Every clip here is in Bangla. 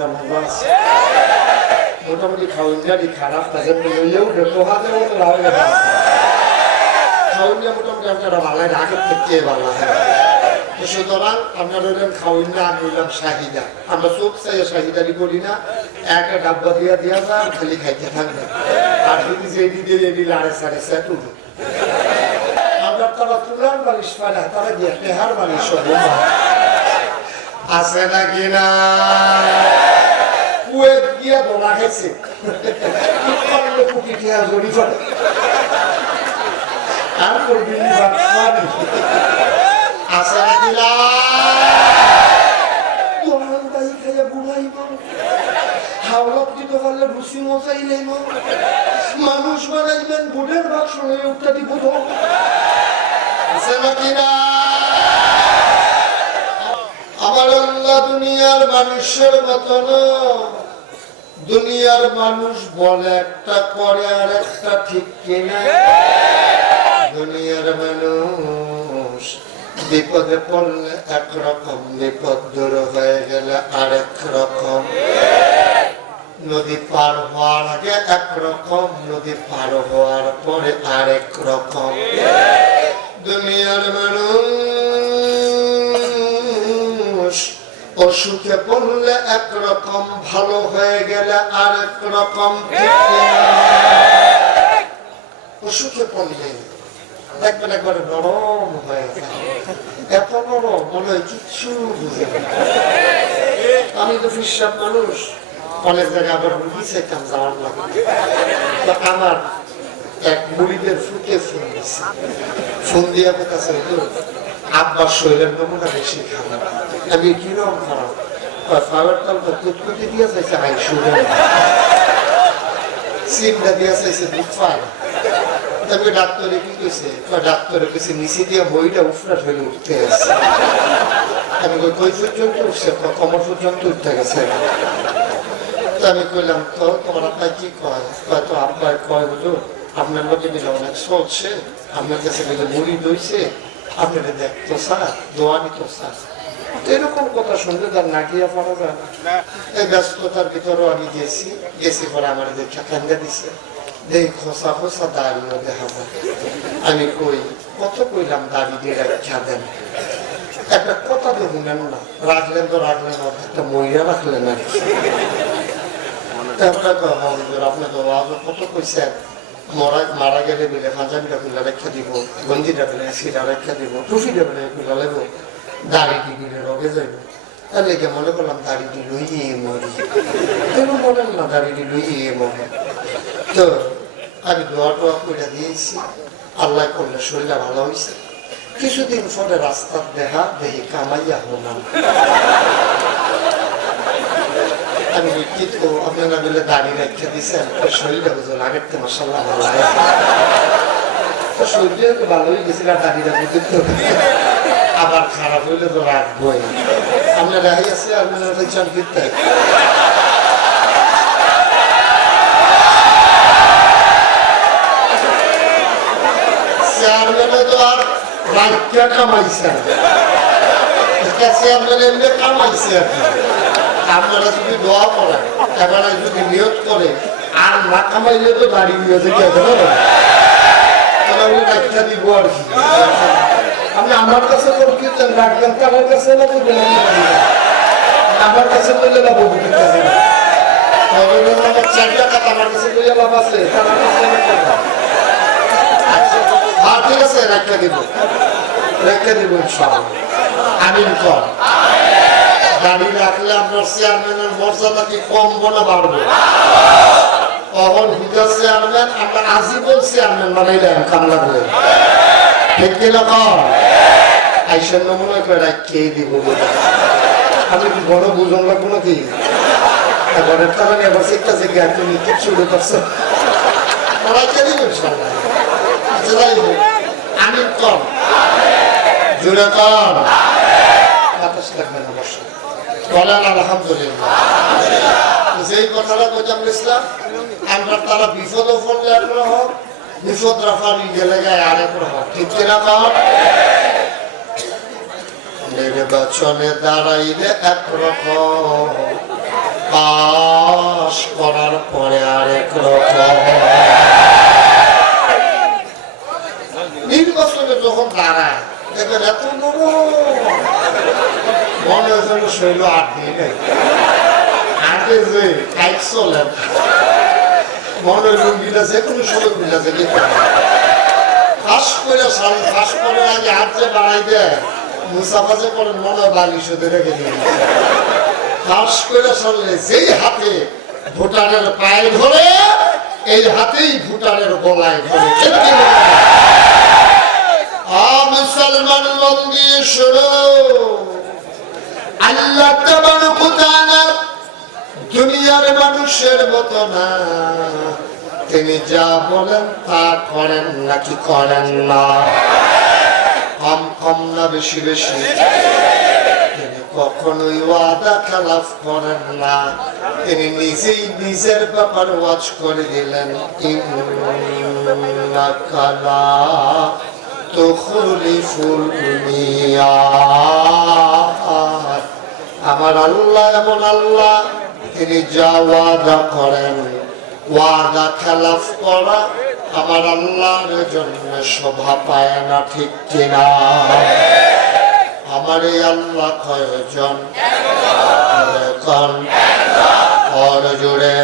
খাওয়াইনা মজা আছে মোটামুটি খাওয়াইনারই খারাপ তাদের লইলেও পোহাতেও খাওয়াইনা মোটামুটি আপনারা ভালো আগের থেকে ভালো হয় সুতরাং আপনার হইলেন খাওয়াইনা আমি হইলাম শাহিদা আমরা চোখ চাইয়া শাহিদারি করি না একটা ডাব্বা দিয়া দিয়া যান খালি খাইতে থাকবে আর যদি যেদি দিয়ে এটি লাড়ে সাড়ে সেট উঠবে আপনার তারা তুলার বালিশ পায় না তারা গিয়ে টেহার বালিশ আছে নাকি না কুয়ে গিয়া দোলা খেয়েছে কুকি টেহার জড়ি ফেলে আর করবি আছে নাকি না দোলার বাড়ি খাইয়া বুড়াইব হাওড়া দিতে পারলে রুচি মজাই নেই মানুষ বানাইবেন বুড়ের বাক্স হয়ে উঠতে দিব আছে নাকি না আমার আল্লাহ দুনিয়ার মানুষের মতন দুনিয়ার মানুষ বলে একটা করে আর একটা ঠিক কিনা দুনিয়ার মানুষ বিপদে পড়লে একরকম বিপদ দূর হয়ে গেলে আরেক রকম নদী পার হওয়ার আগে একরকম নদী পার হওয়ার পরে আরেক রকম দুনিয়ার মানুষ অসুখে পড়লে একরকম ভালো হয়ে গেলে আরেক রকম অসুখে পড়লে দেখবেন একবারে নরম হয়ে যায় এত নরম মনে হয় কিচ্ছু বুঝে আমি তো ফিসাব মানুষ অনেক জায়গায় আবার রুগী চাইতাম যাওয়ার লাগে আমার এক মুড়িদের ফুকে ফোন দিচ্ছে ফোন দিয়ে কাছে আব্বার শরীরের নমুনা বেশি খারাপ আমি কিরকম খারাপ ফাওয়ার তালটা কুটকুটি দিয়ে চাইছে আই শুনে সিমটা দিয়ে চাইছে দুধ পায় তবে ডাক্তারে কি কইছে ডাক্তারে কইছে নিচে দিয়ে বইটা উফরাট হয়ে উঠতে আসছে আমি কই পর্যন্ত উঠছে কমর পর্যন্ত উঠতে গেছে আমি কইলাম তো তোমার আপনার কি কয় তো আপনার কয় হুজুর আপনার মধ্যে মিলে অনেক চলছে আপনার কাছে মিলে মুড়ি দইছে আপনারা দেখতো স্যার দোয়া নিত স্যার এরকম কথা শুনলে তার না গিয়া পারা যায় না এই ব্যস্ততার ভিতরেও আমি গেছি পরে আমার দেখা কান্দা দিছে দেখ খোসা খোসা দাঁড়িয়ে দেখা যায় আমি কই কত কইলাম দাঁড়ি দিয়ে রাখা দেন একটা কথা তো শুনেন না রাখলেন তো রাখলেন একটা মহিলা রাখলেন আর কি আপনি তো কত কইছেন মারা গেলে মিলে পাঞ্জাবিটা খুলে রেখা দিব গঞ্জিটা খুলে সিটা রেখা দিব টুফিটা খুলে খুলে লাগব দাড়িটি দিলে রগে যাইব তার লেগে মনে করলাম দাড়িটি লইয়ে মরি কেন বলেন না দাড়িটি লইয়ে মরে তো আমি দোয়া টোয়া করে দিয়েছি আল্লাহ করলে শরীরটা ভালো হয়েছে কিছুদিন পরে রাস্তার দেখা দেখি কামাইয়া হলাম আমি কিন্তু আপনারা মিলে দাড়ি রেখে দিচ্ছেন শরীরটা বুঝুন আগের থেকে মাসাল্লাহ ভালো শরীরে তো ভালোই গেছিল আর দাড়িটা বুঝতে আবার খারাপ হইলে তো রাখবোই আপনার রাহাই আছে আপনারা চান ফিরতে চেয়ারম্যানে তো আর রাজ্যা কামাইছে চেয়ারম্যান এমনি কামাইছে আর কি আপনারা যদি দোয়া করেন এবারে যদি নিয়ত করে আর না কামাইলে তো দাঁড়িয়ে নিয়ে যেতে হবে না তারা রাখা দিব আর কি আপনি আমার কাছে করতেন রাখলেন তার কাছে না আমার কাছে বললে না বলতে আমার 4 টাকা আমার কাছে বলে লাভ আছে তারা হ্যাঁ ঠিক আছে রাখা দিব ইনশাআল্লাহ আমিন কর দাঁড়িয়ে রাখলে আপনার চেয়ারম্যানের মর্যাদা কি কমবো না বাড়বো কখন ভিতর চেয়ারম্যান আমরা আজীবন চেয়ারম্যান বানাইলাম কামলা করে ঠিক কিনা কর আইসের নমুনা করে রাখিয়ে দিব আমি কি বড় বুঝন লাগবো নাকি ঘরের কারণে আবার শিখতে শিখে তুমি কিচ্ছু করছো রাখিয়ে দিব আচ্ছা যাই হোক আমি কম জুড়ে কম বাতাস লাগবে না বর্ষ বলেন আলহামদুলিল্লাহ যেই কথাটা কইতাম ইসলাম আমরা তারা বিপদ পড়লে একরকম বিপদ রাফারি গেলে গায়ে আরেক রকম ঠিক কিনা কম নির্বাচনে দাঁড়াইলে একরকম পাস করার পরে আরেক রকম। নির্বাচনে যখন দাঁড়ায় দেখবেন এত মনে হয়েছিল শৈল 8 দিন আগে যে কাজ চলে মনে লুঙ্গিটা যে কোনো সময় মিলা যে ফাঁস করে সারি ফাঁস করে আগে হাত যে বাড়াই দেয় মুসাফাজে করেন মনে বালিশ রেখে দিয়ে ফাঁস করে সারলে যেই হাতে ভুটানের পায়ে ধরে এই হাতেই ভুটানের গলায় ধরে। মুসলমান মন দিয়ে শোনো, আল্লাহ তাবারক ওয়া তাআলা দুনিয়ার মানুষের মতো না, তিনি যা বলেন তা করেন নাকি করেন না, কম কম না বেশি বেশি, তিনি কখনোই ওয়াদা খেলাফ করেন না। তিনি নিজেই নিজের ব্যাপার ওয়াজ করে দিলেন, ইন্নাকা লা তুখলিফুল মিয়াদ। আমার আল্লাহ এমন আল্লাহ, তিনি যা ওয়াদা করেন ওয়াদা খেলাফ করা আমার আল্লাহর জন্য শোভা পায় না, ঠিক কিনা? আমার এই আল্লাহ কয়জন? আর জোরে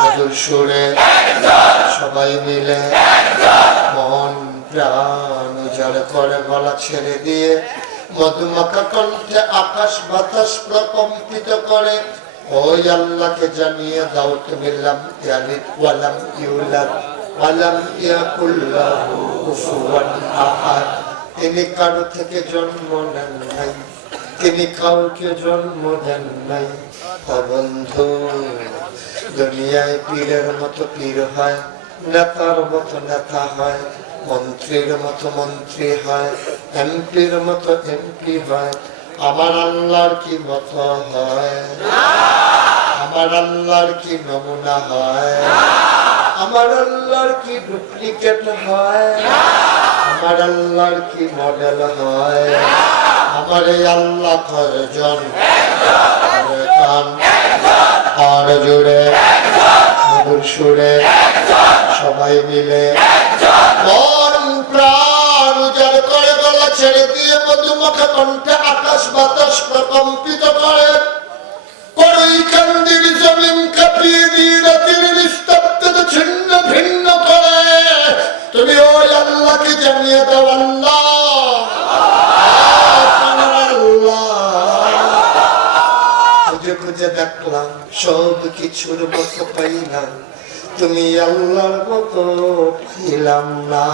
মধুর সুরে সবাই মিলে মন প্রাণ উজাড় করে গলা ছেড়ে দিয়ে মধুমাখা কণ্ঠে আকাশ বাতাস প্রকম্পিত করে ওই আল্লাহকে জানিয়ে দাও, তুমি লাম ইয়ালিদ ওয়া লাম ইউলাদ ওয়া লাম ইয়াকুল লাহু কুফুয়ান আহাদ। তিনি কারো থেকে জন্ম নেন নাই, তিনি কাউকে জন্ম দেন নাই। বন্ধু, দুনিয়ায় পীরের মতো পীর হয়, নেতার মতো নেতা হয়, মন্ত্রীর মতো মন্ত্রী হয়, এমপির মতো এমপি হয়। আমার আল্লাহর কি মতো হয়? আমার আল্লাহর কি নমুনা হয়? আমার আল্লাহর কি ডুপ্লিকেট হয়? আমার আল্লাহর কি মডেল হয়? আমার এই আল্লাহ কয়জন? আর জুড়ে মধুর সুরে সবাই মিলে মন প্রাণ উজাড় করে গলা ছেড়ে দিয়ে মধুমাখা কণ্ঠে আকাশ বাতাস প্রকম্পিত করে করই কান্দির জমিন কাঁপিয়ে দিয়ে রাতের নিস্তব্ধতা ছিন্ন ভিন্ন করে তুমি ওই আল্লাহকে জানিয়ে দাও, আল্লাহ খুঁজে খুঁজে দেখলাম সব কিছুর মতো পাইলাম, তুমি আল্লাহর মতো ছিলাম না।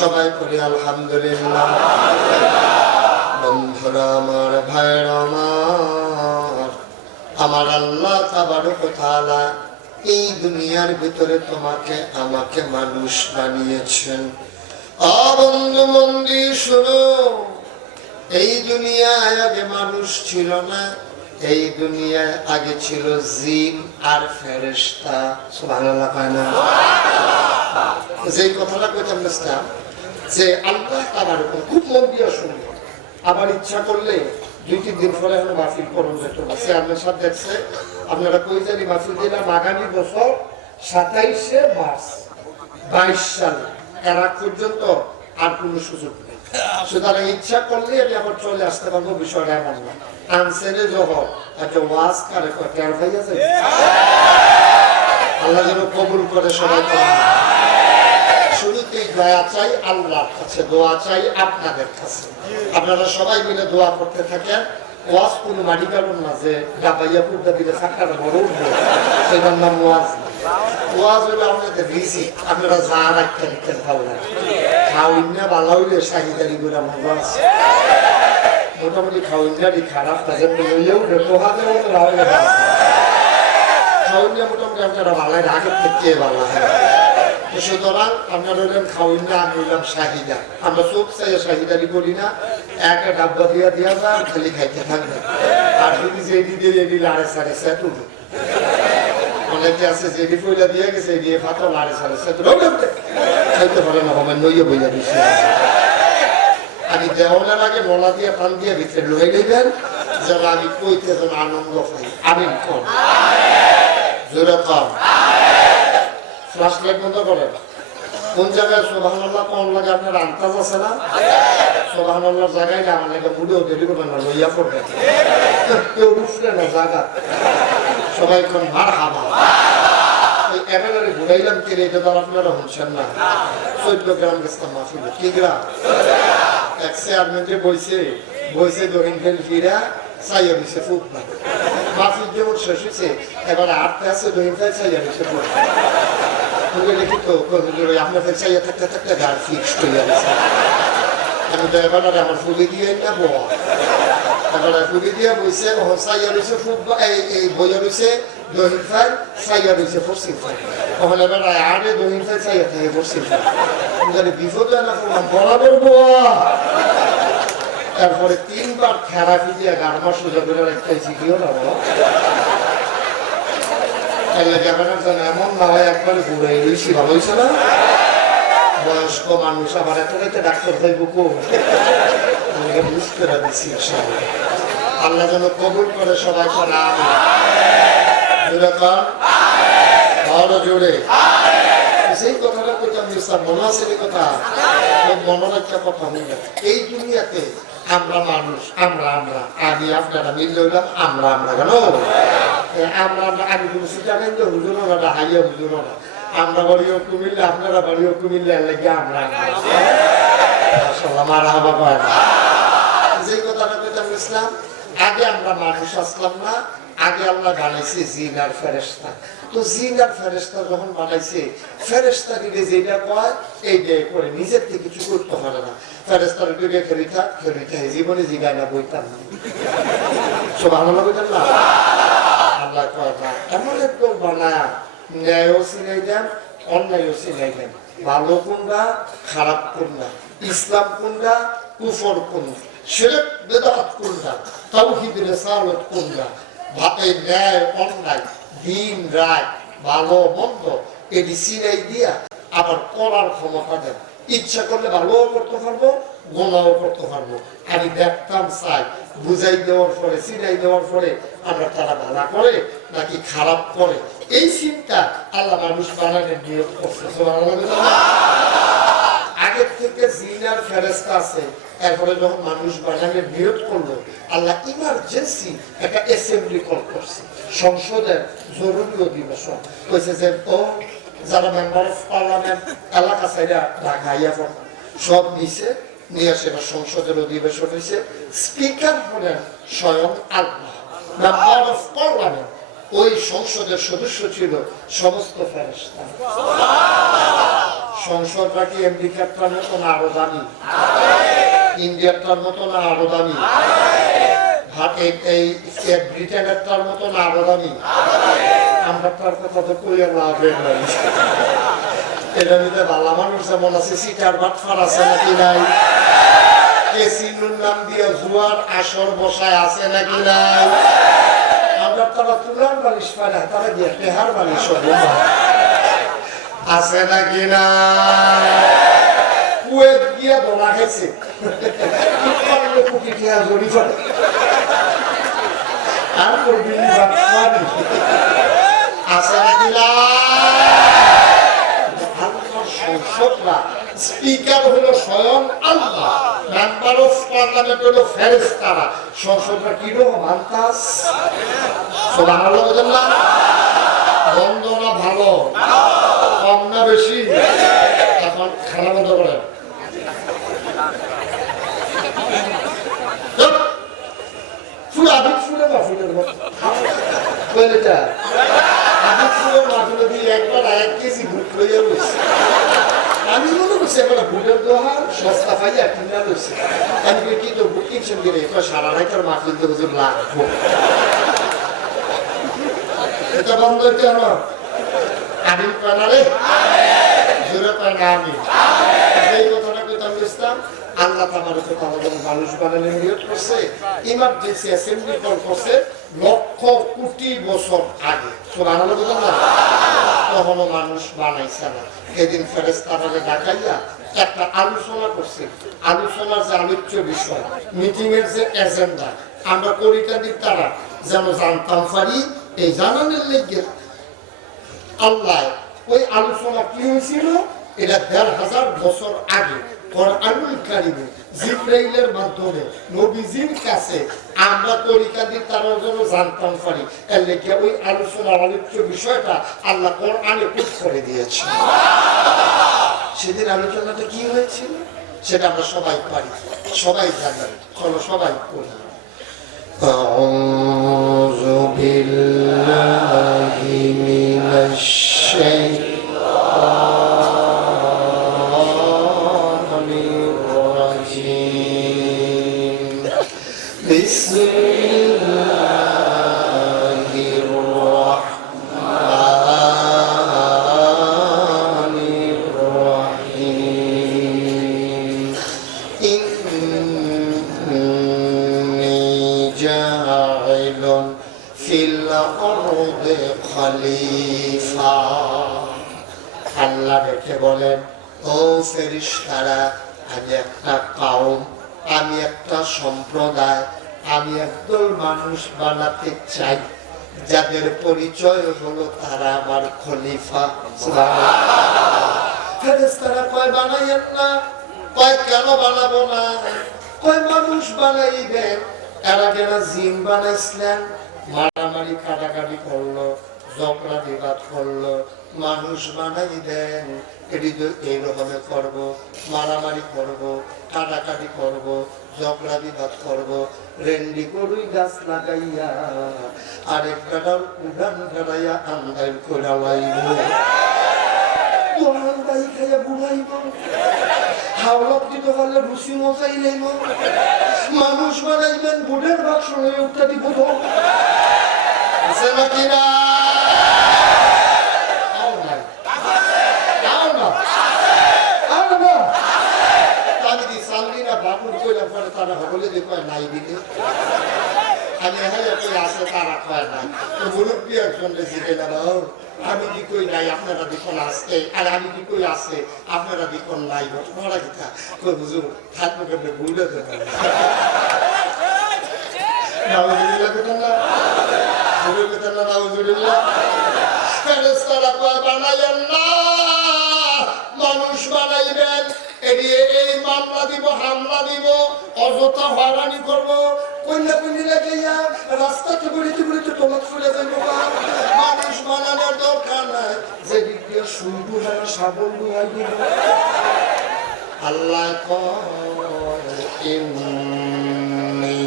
সবাই করি আলহামদুলিল্লাহ। বন্ধুরা আমার, ভাইরা আমার আল্লাহ তাবারক ওয়া তাআলা এই দুনিয়ার ভিতরে তোমাকে আমাকে মানুষ বানিয়েছেন। বন্ধু মন দিয়ে শোনো, এই দুনিয়ায় আগে মানুষ ছিল না, এই দুনিয়ায় আগে ছিল জিন আর ফেরেশতা। সুবহানাল্লাহ পায় না? যে কথাটা কইতাম বুঝতাম যে আল্লাহ তাবারক খুব মন দিয়ে শুনবো, আবার ইচ্ছা করলে 2-3 দিন পরে এখন মাহফিল করুন যেত না। চেয়ারম্যান সাহেব দেখছে আপনারা কই জানি মাহফিল দিলাম আগামী বছর 27শে মার্চ 22 সালে, এর আগ পর্যন্ত আর কোনো সুযোগ নেই। সুতরাং ইচ্ছা করলে আমি আবার চলে আসতে পারবো, বিষয়টা এমন না। আনসেনে যখন একটা ওয়াজ কারে টের হয়ে যায়, আল্লাহ যেন কবুল করে সবাই। শুরুতেই দোয়া চাই আল্লাহর কাছে, দোয়া চাই আপনাদের কাছে। আপনারা সবাই মিলে দোয়া করতে থাকেন। ওয়াজ কোনো মাটি কারণ না যে ডাবাইয়া পুরটা দিলে ফাঁকাটা বড় উঠবে, সেটার নাম ওয়াজ। ওয়াজ হলে আপনাদের রিজিক, আপনারা যা রাখতে লিখতে ভালো লাগে। খাওয়াইনা ভালো হইলে শাহিদারি করে মজা আছে। মোটামুটি খাওয়াইনারি খারাপ তাদের বললেও পোহাদের মতো রাহলে খাওয়াইনা মোটামুটি আপনারা ভালো হয়, আগের থেকে ভালো হয়। সুতরাং আপনারা হলেন খাওয়াইনা, আমি হইলাম শাহিদা। আমরা চোখ চাই শাহিদারি করি না, একটা ডাব্বা দিয়া দিয়া যা খালি খাইতে থাকবে। আর যদি যেদি দিয়ে এদি লাড়ে সাড়ে সেট উঠবে, অনেকে আছে যেদি পয়লা দিয়ে গেছে দিয়ে ফাটা লাড়ে সাড়ে সেট খাইতে পারে না, আমার নইয়ে বইয়া দিচ্ছে। আমি দেওয়ালের আগে নলা দিয়ে টান দিয়ে ভিতরে লুয়ে নেবেন যেন আমি কইতে যেন আনন্দ পাই। আমিন কম জোরে কম। ফ্ল্যাশ লাইট বন্ধ করেন। কোন জায়গায় সুবহানাল্লাহ কোন লাগে আপনার আন্দাজ আছে না? সুবহানাল্লাহর জায়গায় না মানে এটা বুড়ো দেরি করবেন না, লইয়া পড়বেন কেউ উঠবে না জায়গা, সবাই কোন মারহাবা। ওই একেবারে ঘুরাইলাম কেড়ে এটা তো আপনারা শুনছেন না। 14 গ্রাম গেছিলাম মাহফিলে। কি গ্রাম? এক চেয়ারম্যানকে বইছে দক্ষিণ ফেল ফিরা চাইয়া দিছে ফুক না মাহফিল যেমন শেষ হয়েছে এবার আটটা আছে দক্ষিণ ফেল চাইয়া দিছে ফুক দেখি তো আপনার ফেল চাইয়া থাকতে থাকতে গাড় ফিক্সড হয়ে গেছে। আমি তো এবার আমার ফুলি দিয়ে নেবো, এবার ফুলি দিয়ে বইছে চাইয়া দিছে ফুক এই বইয়া রয়েছে দক্ষিণ ফেল চাইয়া দিছে পশ্চিম ফেল। ওখানে এবার আরে দক্ষিণ ফেল চাইয়া থাকে পশ্চিম ফেল বিপদ না করলাম বরাবর বোয়া। তারপরে 3 বার থেরাপি দিয়ে গাড়মা সোজা করে রাখতেছি কিও না বলো এমন না হয় একবারে ঘুরে বেশি ভালো হয়েছে না। বয়স্ক মানুষ আবার এতটাইতে ডাক্তার থাকবো বুঝতে দিচ্ছি আল্লাহ যেন কবুল করে সবাই করে আমি বড় জোরে সেই কথাটা কইতাম মনে আছে এই কথা মনের একটা কথা মনে। এই দুনিয়াতে আমরা মানুষ আমরা আমি আপনারা মিল লইলাম আমরা কেন আমরা আমি কোনো সিটামেন্ট হুজুর না হাইয়া হুজুর না আমরা বাড়িও কুমিল্লা আপনারা বাড়িও কুমিল্লা লেগে আমরা মারা বাবা। যে কথাটা কইতাম ইসলাম আগে আমরা মানুষ আসলাম না, আগে আল্লাহ বানাইছে জিন আর ফেরেশতা। তো জিন আর ফেরেশতা যখন বানাইছে ফেরেশতা দিলে যেটা কয় এইটাই করে, নিজের থেকে কিছু করতে পারে না। ফেরেশতার দিকে খেলিতা জীবনে জিগায় না বইতাম না সুবহানাল্লাহ বইতাম না। আল্লাহ কয় না এমন একটু বানায় ন্যায়ও চিনাই দেন অন্যায়ও চিনাই দেন, ভালো কোনটা খারাপ কোনটা, ইসলাম কোনটা কুফর কোনটা, শিরক বিদআত কোনটা, তাওহীদ রিসালাত কোনটা, ভাতের ন্যায় অন্যায় দিন রায় ভালো মন্দ এটি চিনাই দিয়া আবার করার ক্ষমতা দেন। ইচ্ছা করলে ভালোও করতে পারবো গোনাও করতে পারবো। আমি দেখতাম চাই বুঝাই দেওয়ার পরে চিনাই দেওয়ার পরে আমরা তারা ভালো করে নাকি খারাপ করে এই চিন্তা আল্লাহ মানুষ বানানোর নিয়ত করছে। আগের থেকে জিন আর ফেরেশতা আছে, এরপরে যখন মানুষ বানানোর নিয়ত করলো আল্লাহ ইমার্জেন্সি একটা অ্যাসেম্বলি কল করছে, সংসদের জরুরি অধিবেশন কইছে যে ও যারা মেম্বার অফ পার্লামেন্ট এলাকা সাইডে ঢাকাইয়া পড়ে সব নিচে নিয়ে সেটা সংসদের অধিবেশন হয়েছে। স্পিকার হলেন স্বয়ং আল্লাহ, মেম্বার অফ পার্লামেন্ট ওই সংসদের সদস্য ছিল সমস্ত ফেরেশতা। সংসদটা কি আমেরিকার মতো না আরো দামি, ইন্ডিয়ার মতো না আরো দামি, এই ব্রিটেনের মতো না আরো দামি? আমরা তার কথা তো কইয়া না এটা নিতে ভালো মানুষ যেমন আছে সিটার বাটফার আছে নাকি নাই, কেসিনোর নাম দিয়ে জুয়ার আসর বসায় আছে নাকি নাই, আমরা তারা তুলার বালিশ পায় না তারা গিয়ে টেহার বালিশ আছে নাকি না, কুয়েত গিয়া ধরা খেয়েছে কোটি টিয়া জড়ি ফেলে আর করবি আছে নাকি না। স্পিকার হলো স্বয়ং আল্লাহ, মেম্বার অফ পার্লামেন্ট হলো ফেরেশতারা, সংসদটা কিরকম আন্তাজ সুবহানাল্লাহ বলেন। বন্ধ না ভালো, কম না বেশি? এখন খানা বন্ধ করেন। ফুল আবিদ ফুলে না ফুলের মতো বলেটা আবিদ ফুলের মাথা দিয়ে একবার 1 কেজি ভুট লইয়া বসে আমি মনে করছি এবার ভুটের দোহার সস্তা পাইয়া কিনা লইছে। আমি কি তো বুকিং সঙ্গে সারা রাইতার মাহফিল তো হুজুর লাগবো, এটা বন্ধ কেন? আমি পানারে জোরে পানা আমি এই কথাটা কইতাম ইসলাম আল্লাহ তাআলার কথা মানুষ বানানোর নিয়ত করছে, ইমার্জেন্সি অ্যাসেম্বলি কল করছে লক্ষ কোটি বছর আগে। সুবহানাল্লাহ বলেন না? তখনও মানুষ বানাইছে না। এদিন ফেরেশতারা ডাকাইয়া একটা আলোচনা করছি, আলোচনার যে আলোচ্য বিষয়, মিটিং এর যে এজেন্ডা, আমরা পরীক্ষার্থীর তারা যেন জানতাম পারি। এই জানানোর লেগে আল্লাহ ওই আলোচনা কি হয়েছিল, এটা ১৫০০ বছর আগে কোরআনুল কারীমে জিবরাইলের মাধ্যমে নবীজির কাছে আমরা পরীক্ষার্থীর তারা যেন জানতাম পারি, এর লেগে ওই আলোচনার আলোচ্য বিষয়টা আল্লাহ কোরআনে পুট করে দিয়েছে। সেদিন আলোচনাটা কি হয়েছিল সেটা আমরা সবাই পারি, সবাই জানি। চলো সবাই পড়ি। আউযু বিল্লাহি মিনাশ শাইতানির রাজীম। বিসমিল্লাহির রাহমানির রাহিম। ইন্নী জাইলুন ফিল আরদি খলিফা। আল্লাহ দেখে বলেন, ও ফেরেশতারা, আমি একটা কওম, আমি একটা সম্প্রদায়, আমি একদল মানুষ বানাতে চাই যাদের পরিচয় হলো তারা আমার খলিফা। ফেরেশতারা কয় বানাইয়েন না, কয় কেন বানাবো না, কয় মানুষ বানাইবেন, এরা কেন জিন বানাইছিলেন, মারামারি কাটাকাটি করলো, ঝগড়া বিবাদ করলো, মানুষ বানাই দেন এটি তো এইরকমে করবো, মারামারি করবো, কাটাকাটি করবো, ঝগড়া বিবাদ করবো, রেন্ডি গরুই গাছ লাগাইয়া আরেক গাড়ার উড়ান গাড়াইয়া আন্দাই করে লাইব, আন্দাই খাইয়া বুড়াইব, হাওড়াত দিতে পারলে রুচি মজাই নেইব, মানুষ বানাইবেন বুড়ের বাক্স হয়ে উঠতে দিব আছে নাকি না? আমি কি কই নাই আপনারা দেখুন আসছে, আর আমি কি কই আছে আপনারা দেখুন নাই, ঘটনা কিতা কই হুজুর থাকবে কেমনে ভুলে দেবেন নাউজুবিল্লাহ কথা না ভুলে কথা না নাউজুবিল্লাহ। ফেরেশতারা কয় বানাইয়েন না, মানুষ বানাইবেন, এড়িয়ে এই মামলা দিব, হামলা দিব, অযথা হয়রানি করবো, কন্যা কন্যা লাগাইয়া রাস্তাতে ঘুরিতে ঘুরিতে টমাট ফুলে যাইব। মানুষ বানানোর দরকার নাই, যে দিক দিয়ে শুরু হয় সাবল দুয়াই দিব। আল্লাহ কয় ইন্নী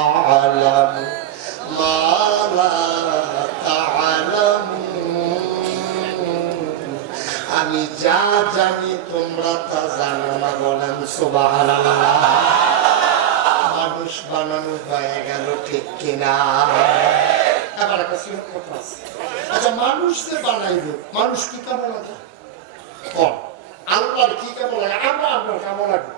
আ'লাম মা লা তা'লামুন, আমি যা জানি তোমরা তা জানো না। বলেন সুবহানাল্লাহ। মানুষ বানানো হয়ে গেল, ঠিক কিনা? এবার একটা কথা আছে, আচ্ছা মানুষ যে বানাইব, মানুষ কি কেমন লাগে? আল্লাহর কি কেমন লাগে? আমরা আপনার কেমন লাগে?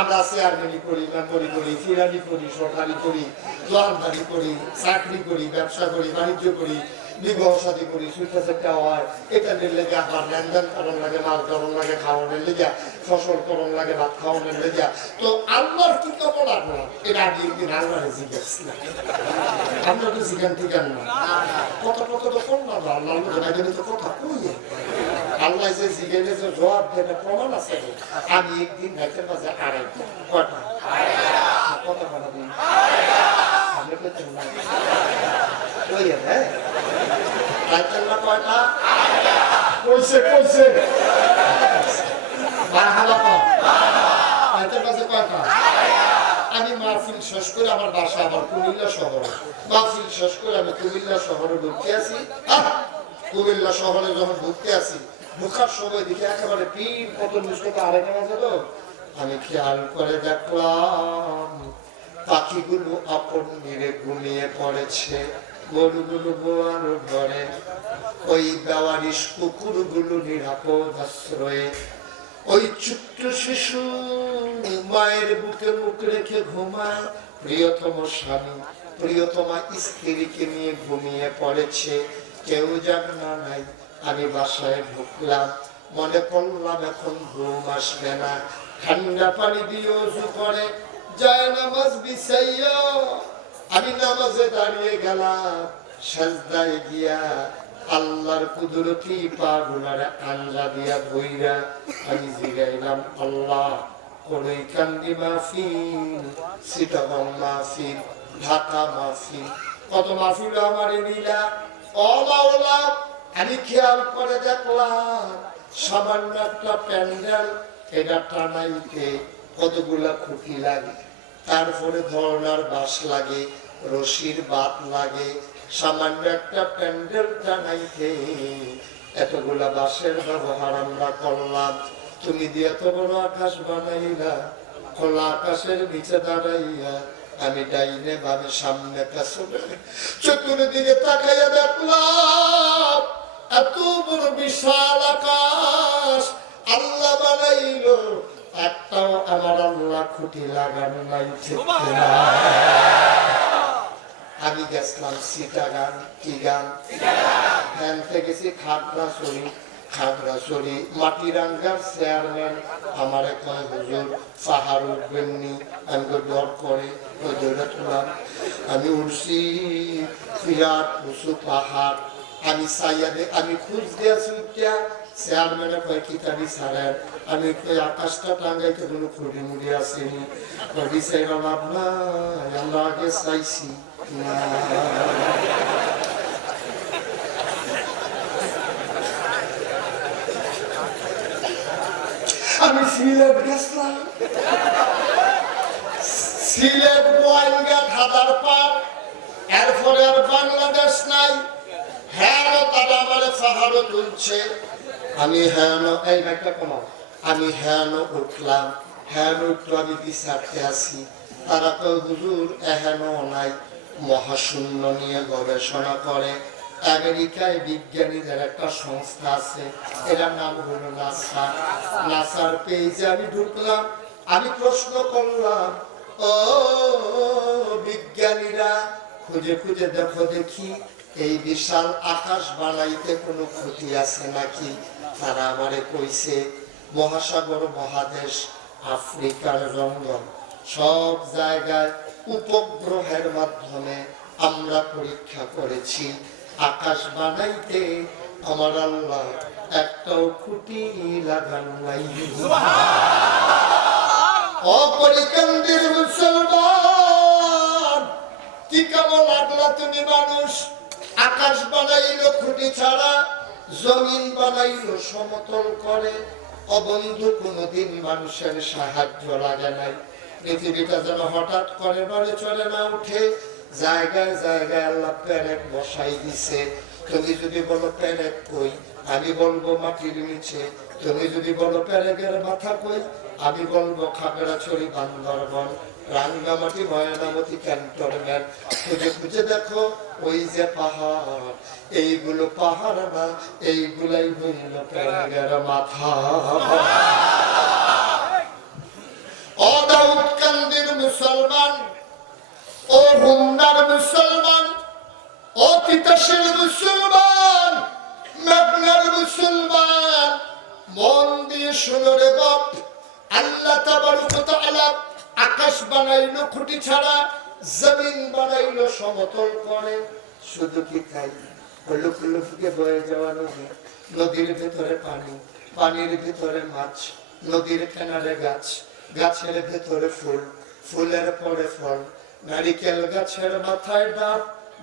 আমরা চেয়ারম্যানি করি, মেম্বরি করি, ফিরানি করি, সরকারি করি, দোকানদারি করি, চাকরি করি, ব্যবসা করি, বাণিজ্য করি, বিবাহ শাদী করি, সুইটা সেটা হয়, এটা লেগে আপনার লেনদেন করণ লাগে, মাল করণ লাগে, খাওয়ানোর লেগে, ফসল করণ লাগে, ভাত খাওয়ানোর লেগে। তো আল্লাহর কি কেমন লাগলো এটা আগে একদিন আল্লাহরে জিজ্ঞাসা, আমরা তো জিজ্ঞান ঠিকান না কথা কথা তো কোন না আল্লাহ তো কথা কই আল্লাহ যে জিজ্ঞেলে যে জবাব দেবে প্রমাণ আছে। আমি একদিন রাতের মাঝে আড়াই কটা কথা কথা দিই আমরা পেতেন না কই হ্যাঁ রাতের না কয়টা কইছে কইছে মারহাবা কর রাতের মাঝে কয়টা। আমি মাহফিল শেষ করে আমার বাসা আমার কুমিল্লা শহরে, মাহফিল শেষ করে আমি কুমিল্লা শহরে ঢুকতে আছি। কুমিল্লা শহরে যখন ঢুকতে আছি, ঢোকার সময় দেখি একেবারে পিঠ পতন মুসকে আরেক আছে তো, আমি খেয়াল করে দেখলাম পাখিগুলো আপন নিরে ঘুমিয়ে পড়েছে, গরুগুলো গোয়ার ঘরে, ওই বেওয়ারিশ কুকুরগুলো নিরাপদ আশ্রয়ে, ওই ছোট্ট শিশু মায়ের বুকে মুখ রেখে ঘুমায়, প্রিয়তম স্বামী প্রিয়তমা স্ত্রীকে নিয়ে ঘুমিয়ে পড়েছে, কেউ জানা নাই। আমি বাসায় ঢুকলাম, মনে করলাম এখন ঘুম আসবে না, ঠান্ডা পানি দিয়ে ওযু করে যায় নামাজ বিছাইয়া আমি নামাজে দাঁড়িয়ে গেলাম। সাজদায় গিয়া আল্লাহর কুদরতি পা গুলারে আঞ্জা দিয়া ধইরা আমি জিগাইলাম, আল্লাহ কলইকান্দি মাহফিল, চিটাগং মাহফিল, ঢাকা মাহফিল, কত মাহফিল আমারে নিলা। ও মাওলা, আমি খেয়াল করে দেখলাম সামান্য একটা প্যান্ডেল, এটা টানাইতে কতগুলা খুঁটি লাগে, তারপরে ধরনার বাঁশ লাগে, রশির বাত লাগে, সামান্য একটা প্যান্ডেল টানাইতে এতগুলা বাঁশের ব্যবহার আমরা করলাম। তুমি দিয়ে এত বড় আকাশ বানাইলা, খোলা আকাশের নিচে দাঁড়াইয়া আমি ডাইনে ভাবে সামনে পেছনে চতুর্দিকে তাকাইয়া দেখলাম এত বড় বিশাল আকাশ আল্লাহ বানাইলো, একটাও আমার আল্লাহ খুঁটি লাগানো নাই। আমি গেছিলাম চিটাগাং, কি গান হ্যান থেকে গেছি খাগড়াছড়ি। খাগড়াছড়ি মাটিরাঙ্গার চেয়ারম্যান আমার এখন হুজুর পাহাড় উঠবেননি, আমি ডর করে ওই দৌড়া তুলাম। আমি উঠছি বিরাট উঁচু পাহাড়, আমি চাইয়াদে আমি খুঁজ দিয়েছি উঠিয়া চেয়ারম্যানের কয় কিতাবি ছাড়েন, আমি কই আকাশটা টাঙ্গাইতে কোনো খুঁড়ি মুড়ি আসেনি, কবি চাইলাম আপনার আমরা আগে চাইছি না। আমি সিলেট গেছিলাম, সিলেট গোয়ালঘাট হাদারপাড়, এরপরে আর বাংলাদেশ নাই। হ্যাঁ তারা আমার পাহাড়ও তুলছে, আমি হ্যাঁ এই একটা কমাও, আমি হ্যাঁ উঠলাম, হ্যাঁ উঠলো আমি বিচারতে আসি। তারা তো হুজুর এহেনও নাই, মহাশূন্য নিয়ে গবেষণা করে। আমেরিকায় বিজ্ঞানীদের একটা সংস্থা আছে, এটার নাম হলো নাসা। নাসার পেজে আমি ঢুকলাম, আমি প্রশ্ন করলাম, ও বিজ্ঞানীরা খুঁজে খুঁজে দেখো দেখি এই বিশাল আকাশ বানাইতে কোনো ক্ষতি আছে নাকি? তারা আমারে কইছে মহাসাগর মহাদেশ আফ্রিকার জঙ্গল সব জায়গায় উপগ্রহের মাধ্যমে আমরা পরীক্ষা করেছি, আকাশ বানাইতে আমার আল্লাহ একটাও খুঁটি লাগান নাই। অপরিকান্দির মুসলমান, কি কেমন লাগলা তুমি মানুষ? আকাশ বানাইলো খুঁটি ছাড়া, জমিন বানাইলো সমতল করে। অবন্ধু কোনদিন মানুষের সাহায্য লাগে নাই, পৃথিবীটা যেন হঠাৎ করে নড়ে চলে না উঠে, জায়গায় জায়গায় আল্লাহ প্যারেক বসাই দিছে। তুমি যদি বলো প্যারেক কই, আমি বলবো মাটির নিচে। তুমি যদি বলো প্যারেকের মাথা কই, আমি বলবো খাগড়াছড়ি, বান্দরবন, রাঙ্গামাটি, ময়নামতি, ক্যান্টনমেন্ট। খুঁজে খুঁজে দেখো ওই যে পাহাড়, এইগুলো পাহাড় না, এইগুলাই হইল প্যারেকের মাথা। ও দাউদকান্দির মুসলমান, ও হুমনার মুসলমান, ও তিতাসের মুসলমান, মেঘনার মুসলমান, মন দিয়ে শুনো রে বাপ। আল্লাহ তাবারক ওয়া তাআলা আকাশ বানাইলো খুঁটি ছাড়া, জমিন বানাইলো সমতল করে। শুধু কি তাই, লুকে বয়ে যাওয়া নদী, নদীর ভেতরে পানি, পানির ভিতরে মাছ, নদীর কিনারে গাছ, গাছের ভেতরে ফুল, ফুলের পরে ফল, নারিকেল গাছের মাথায় ডাব,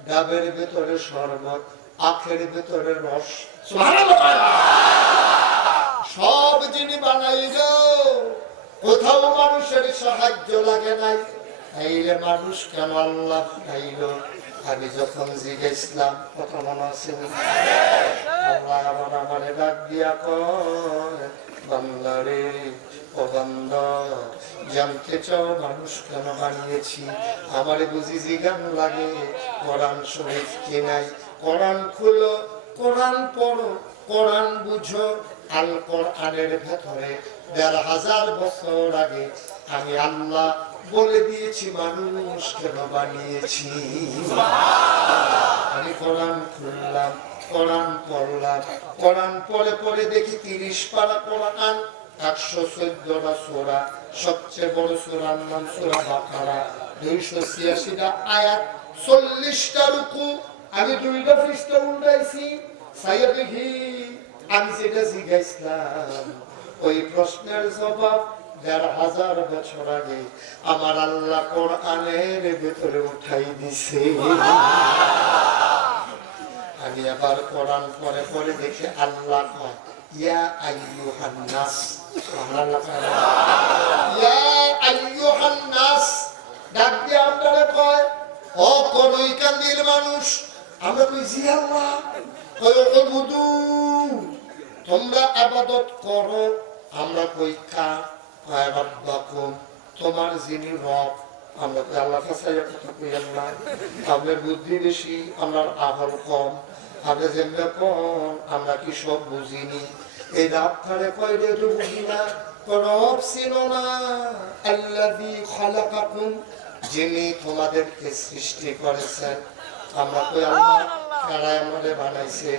ডাবের ভেতরে শরবত, আখের ভেতরে রস। সব যিনি বানাইলো, কোথাও মানুষের সাহায্য লাগে নাই। এইরে মানুষ কেন আল্লাহ বানাইলো? আমি যখন জিজ্ঞেসলাম, কথা মনে আছে আল্লাহ আবার আমারে ডাক দিয়া কয়, বান্দারে ও বান্দা, জানতে চাও মানুষ কেন বানিয়েছি? আমারে বুঝি জিজ্ঞান লাগে কোরআন শরীফ কি নাই? কোরআন খুলো, কোরআন পড়ো, কোরআন বুঝো। আল কোরআনের ভেতরে ১৫০০ বছর আগে আমি আল্লাহ বলে দিয়েছি মানুষ কেন বানিয়েছি। আমি কোরআন খুললাম, কোরআন পড়লাম, কোরআন পড়ে পড়ে দেখি 30 পারা কোরআন, 114টা সূরা, সবচেয়ে বড় সূরার নাম সূরা বাকারা, 286টা আয়াত, 40টা রুকু। আমি 2টা পৃষ্ঠা উল্টাইছি, সাইয়া দেখি আমি যেটা জিজ্ঞাসলাম ওই প্রশ্নের জবাব 1500 বছর আগে আমার আল্লাহ কোরআনের ভিতরে উঠাই দিছে। আমি আবার কোরআন পড়ে পড়ে দেখে আল্লাহ কয় ইয়া আইয়ুহান নাস, সুবহানাল্লাহ, ইয়া আইয়ুহান নাস ডাক দিয়ে আপনারা কয় ও করুইকান্দির মানুষ। আমরা কই জি আল্লাহ। কয় উবুদু, তোমরা ইবাদত করো। আমরা কই কার? কয় রব্বাকুম, তোমার যিনি রব। আমরা কই আল্লাহ ফাসাইয়া কথা কই আল্লাহ, আমাদের বুদ্ধি বেশি, আমরা আমল কম, আমরা যেমন কম, আমরা কি সব বুঝিনি? এই রাতটারে কয় রে বুঝি না, রব ছিল না আল্লাযী খালাকাকুম, যিনি তোমাদেরকে সৃষ্টি করেছেন। আমরা কই আল্লাহ কারা আমাদের বানাইছে?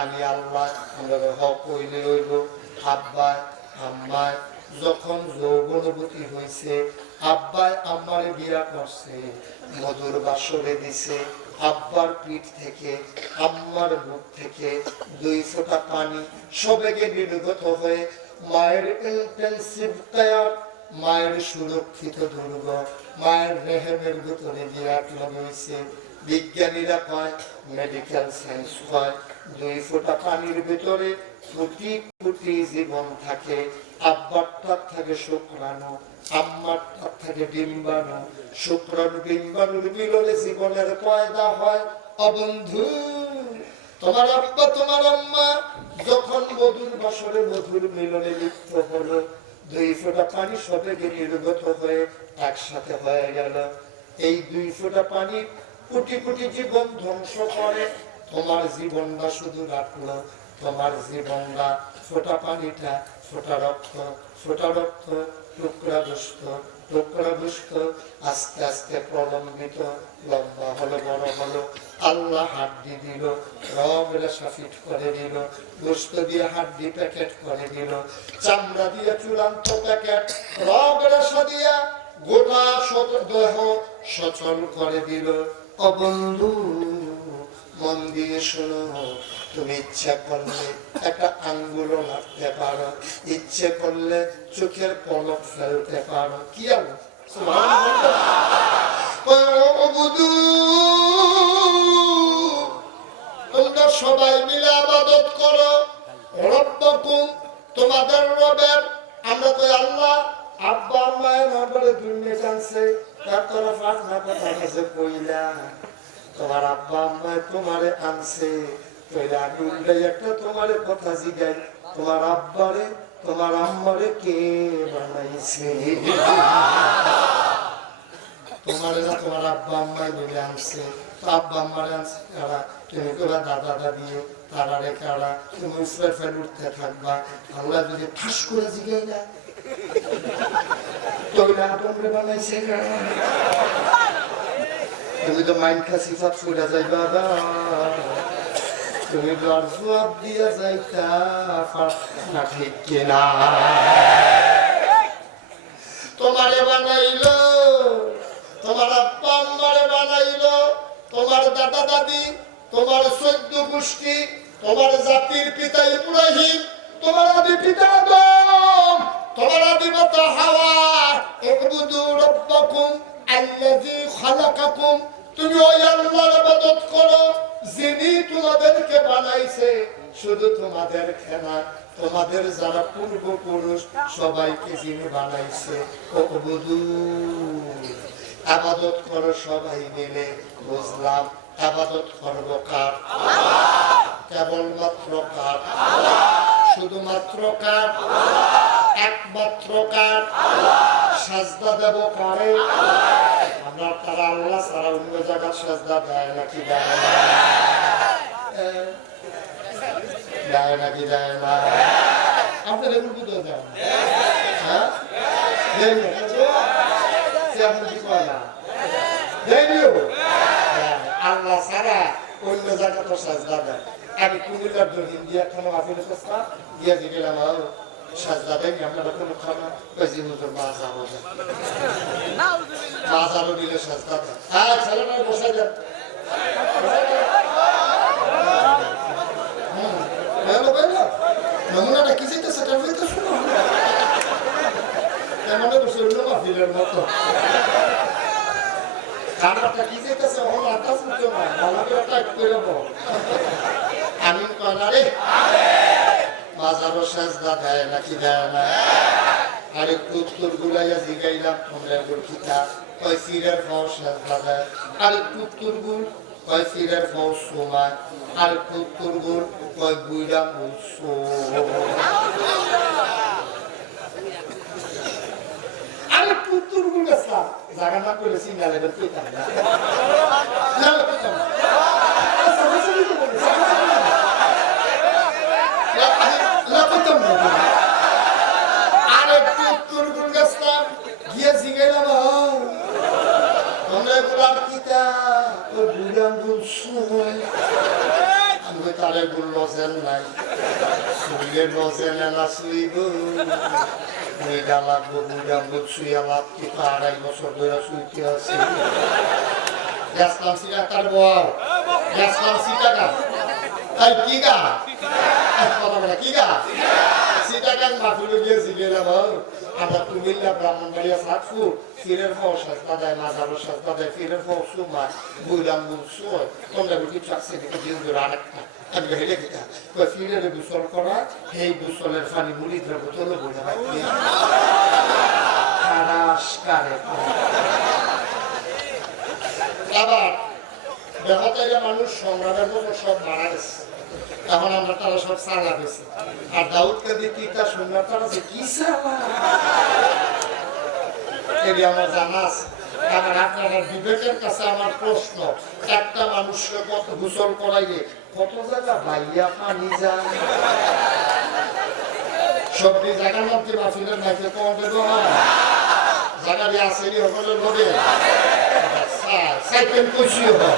আমি আল্লাহ। আমরা হক হইলে হইল আব্বাই আম্মায় যখন যৌবনবতী হয়েছে, আব্বাই আম্মারে বিয়া করছে, মধুর বাসরে দিছে। আব্বার পিঠ থেকে আম্মার মুখ থেকে 2 ফোঁটা পানি সবেগে নির্গত হয়ে মায়ের ইন্টেনসিভ কেয়ার, মায়ের সুরক্ষিত দুর্গ, মায়ের রেহেমের ভিতরে বিরাট হয়েছে। বিজ্ঞানীরা কয়, মেডিকেল সায়েন্স কয়, 2 ফোঁটা পানির ভিতরে কোটি কোটি জীবন থাকে। আব্বারটার থাকে শুক্রাণু, আম্মারটার থাকে ডিম্বাণু। শুক্রাণু ডিম্বাণুর মিলনে জীবনের পয়দা হয়। অবন্ধু, তোমার আব্বা তোমার আম্মা যখন মধুর বাসরে মধুর মিলনে লিপ্ত হলো, 2 ফোঁটা পানি সবেগে নির্গত হয়ে একসাথে হয়ে গেল। এই 2 ফোঁটা পানি কোটি কোটি জীবন ধ্বংস করে। তোমার জীবনটা শুধু রাখলো, তোমার জীবনটা ফোঁটা পানিটা, ফোঁটা রক্ত, ফোঁটা রক্ত, টুকরা দুষ্ট, টুকরা দুষ্ট, আস্তে আস্তে প্রলম্বিত, লম্বা হলো, বড় হলো। আল্লাহ হাড্ডি দিল, রগ রেশা ফিট করে দিল, গোস্ত দিয়ে হাড্ডি প্যাকেট করে দিল, চামড়া দিয়ে চূড়ান্ত প্যাকেট, রগ রেশা দিয়া গোটা দেহ সচল করে দিল। ও বন্ধু, মন দিয়ে শোনো, তুমি ইচ্ছা করলে একটা আঙ্গুলও লাগতে পারো, ইচ্ছে করলে চোখের পলক ফেলতে পারো। কি আর তোমরা সবাই মিলে ইবাদত করো রব্বাকুম, তোমাদের রবের। আমরা তো আল্লাহ আব্বা আম্মায়ের নাম্বারে দুনিয়া জানছে, তারপরে ফাঁকনা কথা কাছে কইলা তোমার আব্বা আম্মায় তোমারে আনছে, কইলা আমি উল্টাই একটা তোমারে কথা জিগাই, তোমার আব্বারে তোমার আম্মারে কে বানাইছে? তোমারে না তোমার আব্বা আম্মায় মিলে আনছে। তো আব্বা আম্মারে আনছে কারা? তুমি কইবা দাদা দাদি, তারা রে কারা? তুমি উফরে ফেল উঠতে থাকবা। আল্লাহ যদি ঠাস করে জিগাই না, তোরা তোমরে বানাইছে কারা? তুমি তো মাইন্ড খাসি ফাত ফুটা যাইবা, তুমি তো আর জবাব দিয়া যাইতা না, ঠিক কিনা? তোমারে বানাইলো, তোমার আব্বা আম্মারে বানাইলো, তোমার দাদা দাদি, তোমার 14 গোষ্ঠী, তোমার জাতির পিতা ইব্রাহিম, তোমার আদি পিতা আদম, তোমার আদি মাতা হাওয়া। ইবুদু রাব্বাকুম আল্লাযী খালাকাকুম, তুমি ওই আল্লাহর ইবাদত করো যিনি তোমাদেরকে বানাইছে। শুধু তোমাদের খেলা, তোমাদের যারা পূর্বপুরুষ সবাইকে যিনি বানাইছে। ইবুদু, ইবাদত করো সবাই মিলে। বুঝলাম, ইবাদত করব কার? কেবলমাত্র কার? শুধুমাত্র কার? একমাত্র কার? সাজদা দেব কারে? আমরা তারা আল্লাহ ছাড়া অন্য জায়গায় সাজদা দেয় নাকি দেয় না? দেয় নাকি দেয় না? আপনার এগুলো বুঝতে দেয় না? হ্যাঁ, আল্লাহ ছাড়া অন্য জায়গা তো সাজদা দেয়। আমি কুমিল্লার হিন্দি একখানে মাফিল চেষ্টা গিয়ে যে গেলাম সাজদা দেয়নি আপনারা কোনো খানা ওই জিমুজোর বাজারও দিলে সাজদা দেয়। হ্যাঁ ছেলেটা বসাই দেন নমুনাটা কি যেতেছে সেটা শুনো কেমন শরীর মাফিলের মতো খানাটা কি যেতেছে হলো আটা শুনছো না ভালো টাইপ করে আমি কয়না রে বাজারও সাজদা দেয় নাকি দেয় না আরে কুত্তুর গুলাইয়া জিগাইলাম তোমরা খিতা ওই ফিরের ফাও সাজদা দেয় আরে কুত্তুর গুল ওই ফিরের ফাও সময় আর কুত্তুর গুল ওই বুইরা মুসো আরে কুত্তুর গুল আসা জায়গা না করে সিঙ্গালে পেতাম না তারে গুল লজেন নাই সুইয়ের লজেন না সুইব মেয়েটা লাগবো বুড়া বুধ শুয়ে লাভ কিন্তু 2.5 বছর ধরে শুইতে আছে গ্যাসলাম সিটাকার বল গ্যাসলাম সিটাকা তাই কি গা কথা বলা কি গা সিটাকার মাফুলে গিয়ে জিগেলাম আমরা কুমিল্লা ব্রাহ্মণবাড়িয়া সাতপুর ফিরের ফাও সাজদা দেয় মাজারও সাজদা দেয় ফিরের ফাও সুমায় বুইরাম বুধ শুয় তোমরা বুঝি চাকসে দিকে দিন ধরে আরেকটা আমি হেলে দিতা ফিরের গোসল করা এই গোসলের পানি মুড়িদের বোতলে বলে রাখি আবার দেহতারিয়া মানুষ সংগ্রামের মতো সব মারা গেছে এখন আমরা তারা সব সালা গেছে আর দাউদকে দিয়ে তিনটা সুন্দর তারা যে কি সালা আমার জানা আছে কারণ আপনারা বিবেকের কাছে আমার প্রশ্ন একটা মানুষকে কত গোসল করাইলে কত জায়গা বাইয়া পানি যায় সবটি জায়গার মধ্যে মাফিলের নাইতে কমে জায়গাটি আসেনি হলে লোকে সাইকেল কষিয়ে হয়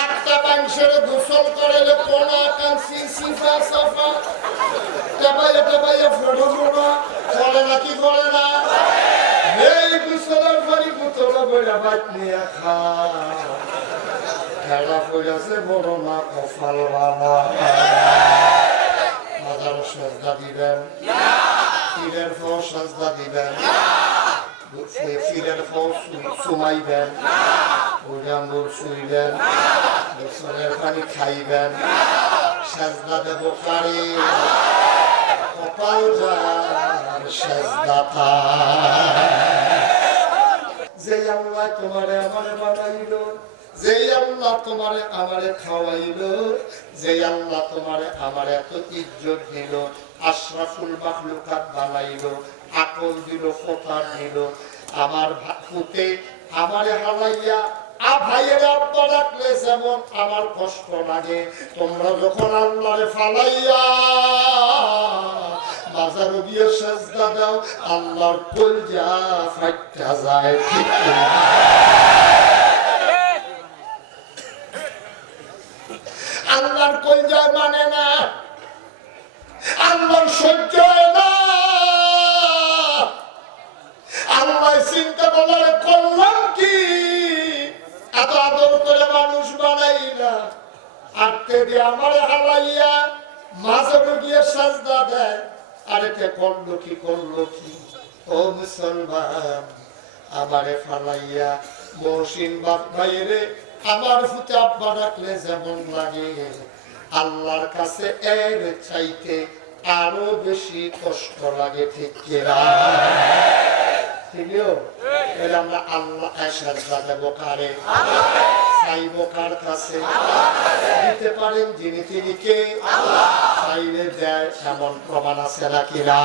একটা মানুষের গোসল করাইলে কোনো একাংশি সিফা সাফা টেবাইয়া টেবাইয়া ফটো ফটো করে না কি করে না এই গোসলের পরই বোতলে বইরা বাইক নিয়ে খা খেলা পড়েছে বড় না কপাল বাবা মাজারও সাজদা দিবেন ফিরের ফল সাজদা দিবেন ফিরের ফল সুমাইবেন বুড়াঙ্গুর শুইবেন গোসলের পানি খাইবেন সাজদা দেব কারে কপাল যার সাজদা যে আল্লাহ তোমারে আমারে বানাইলো যে আল্লাহ তোমারে আমারে খাওয়াইলো যে আল্লাহ তোমারে আমারে এত ইজ্জত দিল আশরাফুল মাখলুকাত বানাইলো আকল দিল কথা দিল আমার পুতে আমারে হালাইয়া ভাইয়ের আব্বা ডাকলে যেমন আমার কষ্ট লাগে তোমরা যখন আল্লাহরে ফালাইয়া বাজারে গিয়ে সাজদা দাও আল্লাহর কলজা ফাইটা যায় ঠিক না আল্লাহর কলজা মানে না আল্লাহর সহ্য হয় না আল্লাহ চিন্তা বলার করলাম কি এত আদর করে মানুষ বানাইলা আটতে দিয়ে আমার হালাইয়া মাঝে গিয়ে সাজদা দেয় আরেতে করলো কি ও মুসলমান আমারে ফালাইয়া মহসিন বাপ ভাইরে আমার ফুতে আব্বা ডাকলে যেমন লাগে আল্লাহর কাছে এর চাইতে আরো বেশি কষ্ট লাগে ঠিক কিনা আমরা আল্লাহ সাজদা দেব কারে চাইব কার কাছে দিতে পারেন যিনি তিনি কে চাইলে দেয় এমন প্রমাণ আছে নাকি না